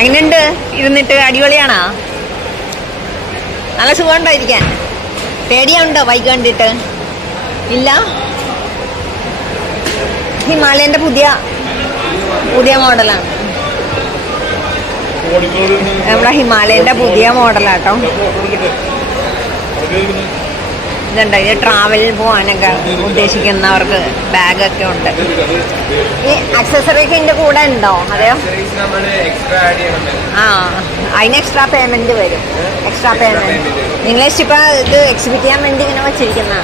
എങ്ങനെയുണ്ട് ഇരുന്നിട്ട്? അടിപൊളിയാണോ? നല്ല സുഖമുണ്ടോ ഇരിക്കാൻ? പേടിയുണ്ടോ ബൈക്ക് കണ്ടിട്ട്? ഇല്ല. ഹിമാലയന്റെ പുതിയ മോഡലാണ്. നമ്മുടെ ഹിമാലയന്റെ പുതിയ മോഡലാട്ടോ. ഇതുണ്ട്. ഇത് ട്രാവലിൽ പോകാനൊക്കെ ഉദ്ദേശിക്കുന്നവർക്ക് ബാഗൊക്കെ ഉണ്ട്. ഈ അക്സസറി ഒക്കെ ഇതിന്റെ കൂടെ ഉണ്ടോ? അതെയോ? ആ, അതിന് എക്സ്ട്രാ പേയ്മെന്റ് വരും. എക്സ്ട്രാ പേയ്മെന്റ് നിങ്ങൾ ഇപ്പൊ ഇത് എക്സിബിറ്റ് ചെയ്യാൻ വേണ്ടി ഇങ്ങനെ വെച്ചിരിക്കുന്ന.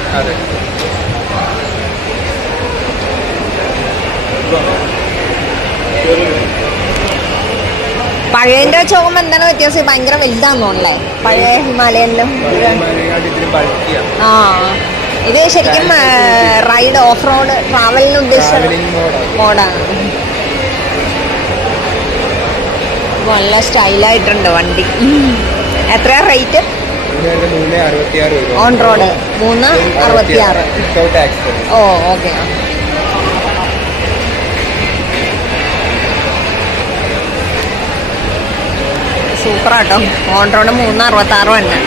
പഴയതിന്റെ വെച്ച് നോക്കുമ്പോ എന്താണ് വ്യത്യാസം? ഭയങ്കര വലുതാന്ന് തോന്നല്ലേ പഴയ ഹിമാലയനിലും? ആ, ഇത് ശരിക്കും റൈഡ് ഓഫ് റോഡ് ട്രാവലിന് ഉദ്ദേശിച്ച മോഡാണ്. നല്ല സ്റ്റൈലായിട്ടുണ്ട് വണ്ടി. എത്രയാ റേറ്റ്? On road 366. ഓ, ഓക്കെ. സൂപ്പറാട്ടോ. ഓൺ റോഡ് 366 തന്നെ.